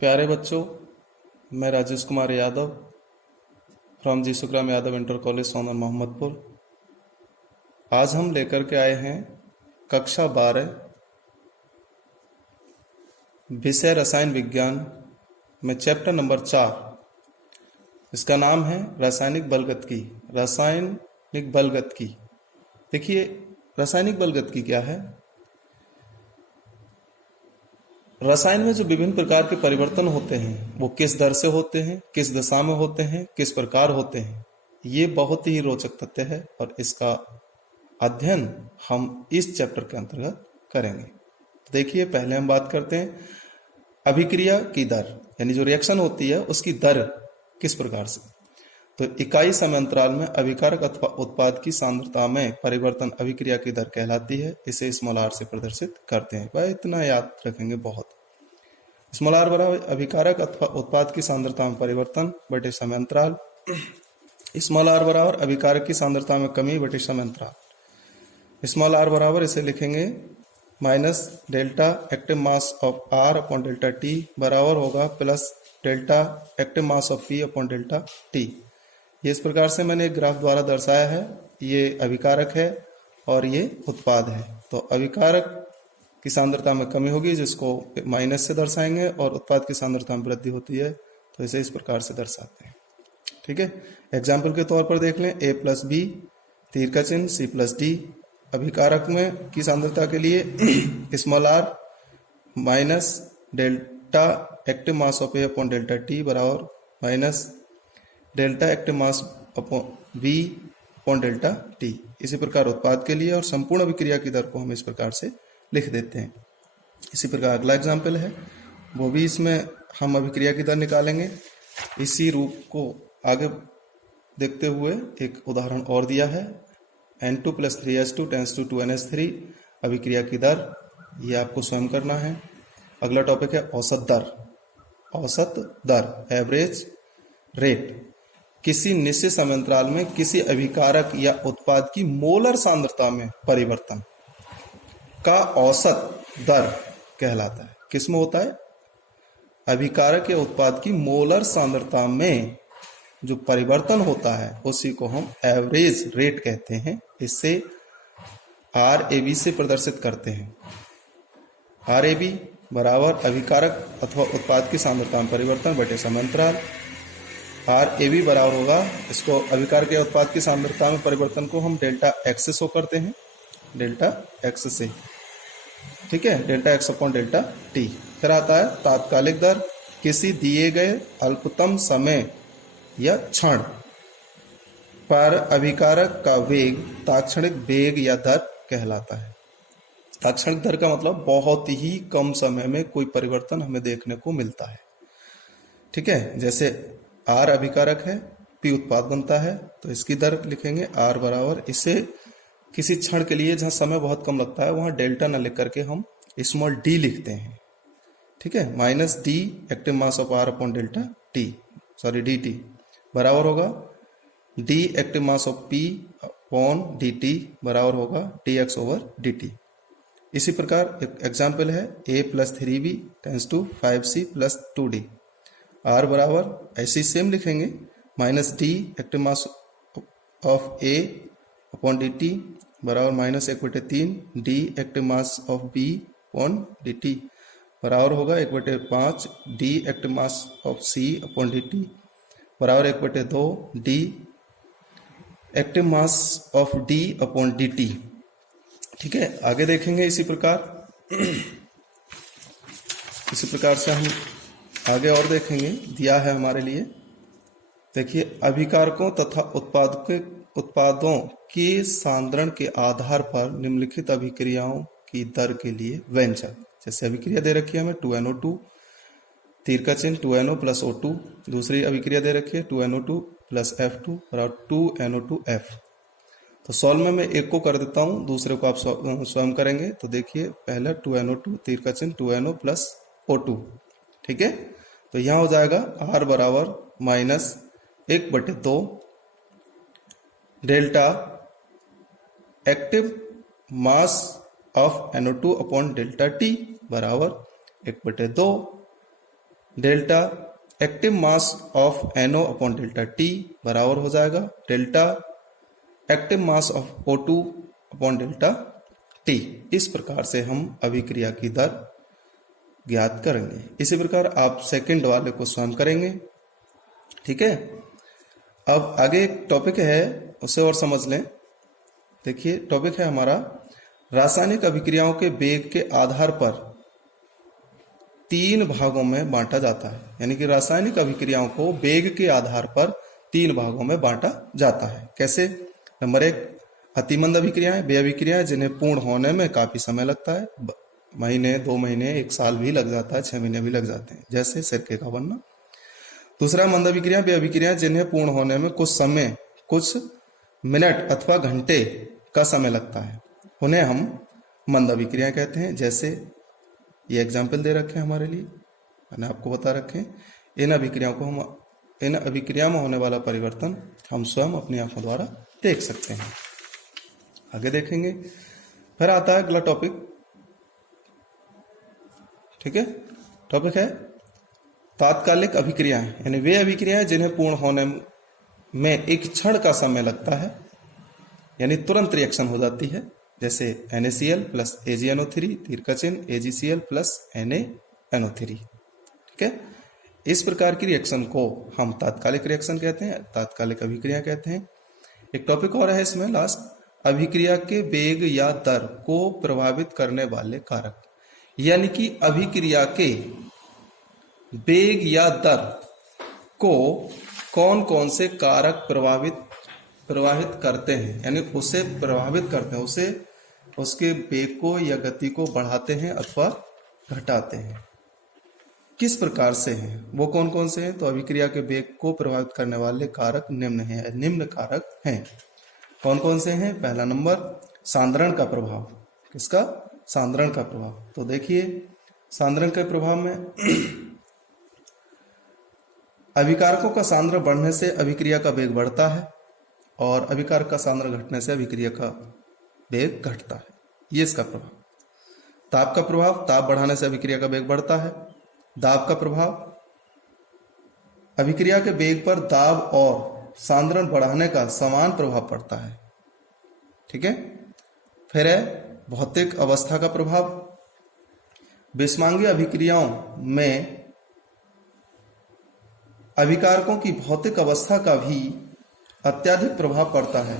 प्यारे बच्चों, मैं Rajesh Kumar Yadav from G Sukhram Yadav inter college Sonar Mohammadpur. आज हम लेकर के आए हैं कक्षा 12 विषय रसायन विज्ञान में चैप्टर नंबर 4। इसका नाम है रासायनिक बलगतिकी। रासायनिक बलगतिकी, देखिए रासायनिक बलगतिकी क्या है। रसायन में जो विभिन्न प्रकार के परिवर्तन होते हैं वो किस दर से होते हैं, किस दिशा में होते हैं, किस प्रकार होते हैं, ये बहुत ही रोचक तथ्य है और इसका अध्ययन हम इस चैप्टर के अंतर्गत करेंगे। तो देखिए, पहले हम बात करते हैं अभिक्रिया की दर, यानी जो रिएक्शन होती है उसकी दर किस प्रकार से। तो इकाई समय अंतराल में अभिकारक अथवा उत्पाद की सांद्रता में परिवर्तन अभिक्रिया की दर कहलाती है। इसे स्मॉल आर से प्रदर्शित करते हैं। भाई इतना याद रखेंगे बहुत। स्मॉल आर बराबर अभिकारक अथवा उत्पाद की सांद्रता में परिवर्तन बटे समय अंतराल। स्मॉल आर बराबर अभिकारक की सांद्रता में कमी बटे समय अंतराल। स्मॉल आर बराबर इसे लिखेंगे minus delta active mass of R upon delta T बराबर होगा plus delta active mass of P upon delta T. ये इस प्रकार से मैंने एक ग्राफ द्वारा दर्शाया है। ये अभिकारक है और ये उत्पाद है। तो अभिकारक की सांद्रता में कमी होगी जिसको माइनस से दर्शाएंगे और उत्पाद की सांद्रता में वृद्धि होती है तो इसे इस प्रकार से दर्शाते हैं। ठीक है, एग्जाम्पल के तौर पर देख लें। ए प्लस बी, तीर का चिन्ह, सी प्लस डी। अभिकारक में की सांद्रता के लिए small R minus delta active mass of A upon delta T बराबर minus delta active mass upon B upon delta T. इसी प्रकार उत्पाद के लिए और संपूर्ण अभिक्रिया की दर को हम इस प्रकार से लिख देते हैं। इसी प्रकार अगला एग्जाम्पल है, वो भी इसमें हम अभिक्रिया की दर निकालेंगे। इसी रूप को आगे देखते हुए एक उदाहरण और दिया है। N2 + 3H2 tends to 2NH3 अभिक्रिया की दर, ये आपको स्वयं करना है। अगला टॉपिक है औसत दर। औसत दर, एवरेज रेट, किसी निश्चित समय अंतराल में किसी अभिकारक या उत्पाद की मोलर सांद्रता में परिवर्तन का औसत दर कहलाता है। किसमें होता है? अभिकारक या उत्पाद की मोलर सांद्रता में जो परिवर्तन होता है उसी को हम एवरेज रेट कहते हैं। इससे RAB से प्रदर्शित करते हैं। RAB बराबर अभिकारक अथवा उत्पाद की सांद्रता में परिवर्तन बटे समय अंतराल। RAB बराबर होगा, इसको अभिकारक या उत्पाद की सांद्रता में परिवर्तन को हम डेल्टा एक्स से शो करते हैं, डेल्टा एक्स से। ठीक है, delta x upon delta T. फिर आता है तात्कालिक दर, किसी दिए गए अल्पतम समय या क्षण पर अभिकारक का वेग तात्क्षणिक वेग या दर कहलाता है। तात्क्षणिक दर का मतलब बहुत ही कम समय में कोई परिवर्तन हमें देखने को मिलता है। ठीक है, जैसे R अभिकारक है, P उत्पाद बनता है, तो इसकी दर लिखेंगे R बराबर, इसे किसी क्षण के लिए जहां समय बहुत कम लगता है वहां डेल्टा न लिख करके हम स्मॉल d लिखते हैं। ठीक है, minus D active mass of R upon delta T, sorry dt बराबर होगा d active mass of P upon dt बराबर होगा dx ओवर dt। इसी प्रकार एक एग्जाम्पल है, a + 3b tends to 5c + 2d। R बराबर ऐसे सेम लिखेंगे, minus D active mass of A upon dt बराबर minus 1/3 D active mass of B upon dt बराबर होगा 1/5 D active mass of C upon dt बराबर 1/2 D active mass of D upon dt। ठीक है, आगे देखेंगे इसी प्रकार से हम आगे और देखेंगे। दिया है हमारे लिए, देखिए अभिकारकों तथा उत्पादों के सांद्रण के आधार पर निम्नलिखित अभिक्रियाओं की दर के लिए व्यंजक। जैसे अभिक्रिया दे रखी है हमें 2NO2, तीर का चिन्ह 2NO + O2। दूसरी अभिक्रिया दे रखी है 2NO2 + F2 बराबर 2NO2F। तो सॉल्व में मैं एक को कर देता हूं, दूसरे को आप स्वयं करेंगे। तो देखिए पहला 2NO2, तीर का चिन्ह 2NO + O2। ठीक है, तो यहां हो जाएगा R बराबर minus 1/2 delta active mass of NO2 upon delta T बराबर 1/2 delta active mass of NO upon delta T बराबर हो जाएगा delta active mass of O2 upon delta T। इस प्रकार से हम अभिक्रिया की दर ज्ञात करेंगे। इसी प्रकार आप सेकंड वाले को स्वयं करेंगे। ठीक है, अब आगे एक टॉपिक है, उसे और समझ लें। देखिए टॉपिक है हमारा रासायनिक अभिक्रियाओं के वेग के आधार पर 3 भागों में बांटा जाता है। यानी कि रासायनिक अभिक्रियाओं को वेग के आधार पर 3 भागों में बांटा जाता है। कैसे? नंबर 1 अतिमंद अभिक्रियाएं, वे अभिक्रियाएं जिन्हें पूर्ण होने में काफी समय लगता है, महीने 2 महीने 1 साल भी लग जाता है, 6 महीने भी लग जाते हैं, जैसे सिरके का बनना। दूसरा मंद अभिक्रिया, वे अभिक्रियाएं जिन्हें पूर्ण होने में कुछ समय, कुछ मिनट अथवा घंटे का समय लगता है, उन्हें हम मंद अभिक्रिया कहते हैं। जैसे ये एग्जाम्पल दे रखे हैं हमारे लिए, मैंने आपको बता रखे हैं। इन अभिक्रिया में होने वाला परिवर्तन हम स्वयं अपनी आंखों द्वारा देख सकते हैं। आगे देखेंगे। फिर आता है अगला टॉपिक। ठीक है, टॉपिक है तात्कालिक अभिक्रियाएं, यानी वे अभिक्रियाएं जिन्हें पूर्ण होने में एक क्षण का समय लगता है, यानी तुरंत रिएक्शन हो जाती है। जैसे NaCl प्लस AgNO3 तीर चिन्ह AgCl प्लस NaNO3। ठीक है, इस प्रकार की रिएक्शन को हम तात्कालिक रिएक्शन कहते हैं, तात्कालिक अभिक्रिया कहते हैं। एक टॉपिक और है इसमें लास्ट, अभिक्रिया के वेग या दर को प्रभावित करने वाले कारक। यानी कि अभिक्रिया के वेग या दर को कौन कौन से कारक प्रभावित करते हैं, यानी उसे प्रभावित करते हैं, उसे उसके वेग को या गति को बढ़ाते हैं अथवा घटाते हैं। किस प्रकार से हैं, वो कौन कौन से हैं? तो अभिक्रिया के वेग को प्रभावित करने वाले कारक निम्न कारक हैं। कौन कौन से हैं? पहला नंबर सांद्रण का प्रभाव। किसका? सांद्रण का प्रभाव। तो देखिए सांद्रण के प्रभाव में अभिकारकों का सांद्रण बढ़ने से अभिक्रिया का वेग बढ़ता है और अभिकारक का सांद्रण घटने से अभिक्रिया का वेग घटता है। ये इसका प्रभाव। ताप का प्रभाव, ताप बढ़ाने से अभिक्रिया का वेग बढ़ता है। दाब का प्रभाव, अभिक्रिया के वेग पर दाब और सांद्रण बढ़ाने का समान प्रभाव पड़ता है। ठीक है, फिर है भौतिक अवस्था का प्रभाव। विषमांगी अभिक्रियाओं में अभिकारकों की भौतिक अवस्था का भी अत्यधिक प्रभाव पड़ता है।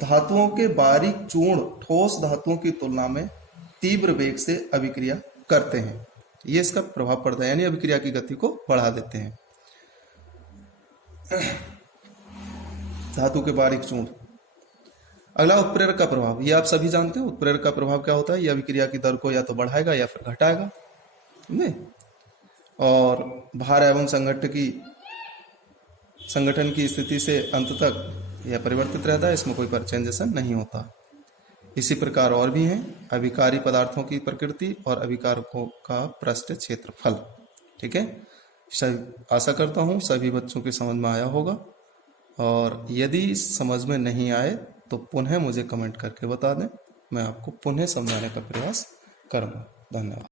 धातुओं के बारीक चूर्ण ठोस धातुओं की तुलना में तीव्र वेग से अभिक्रिया करते हैं। ये इसका प्रभाव पड़ता है, यानी अभिक्रिया की गति को बढ़ा देते हैं। धातु के बारीक चूर्ण। अगला उत्प्रेरक का प्रभाव, ये आप सभी जानते हैं। उत्प्रेरक का प्रभाव क्या होता है? ये अभिक्रिया की दर को या तो बढ़ाएगा या फिर घटाएगा, नहीं। और भार एवं संगठन की स्थिति से अंत तक यह परिवर्तित रहता है, इसमें कोई चेंजेशन नहीं होता। इसी प्रकार और भी हैं, अभिकारी पदार्थों की प्रकृति और अभिकारकों का पृष्ठ क्षेत्रफल। ठीक है, आशा करता हूं सभी बच्चों के समझ में आया होगा, और यदि समझ में नहीं आए तो पुनः मुझे कमेंट करके बता दें, मैं आपको पुनः समझाने का प्रयास करूंगा। धन्यवाद।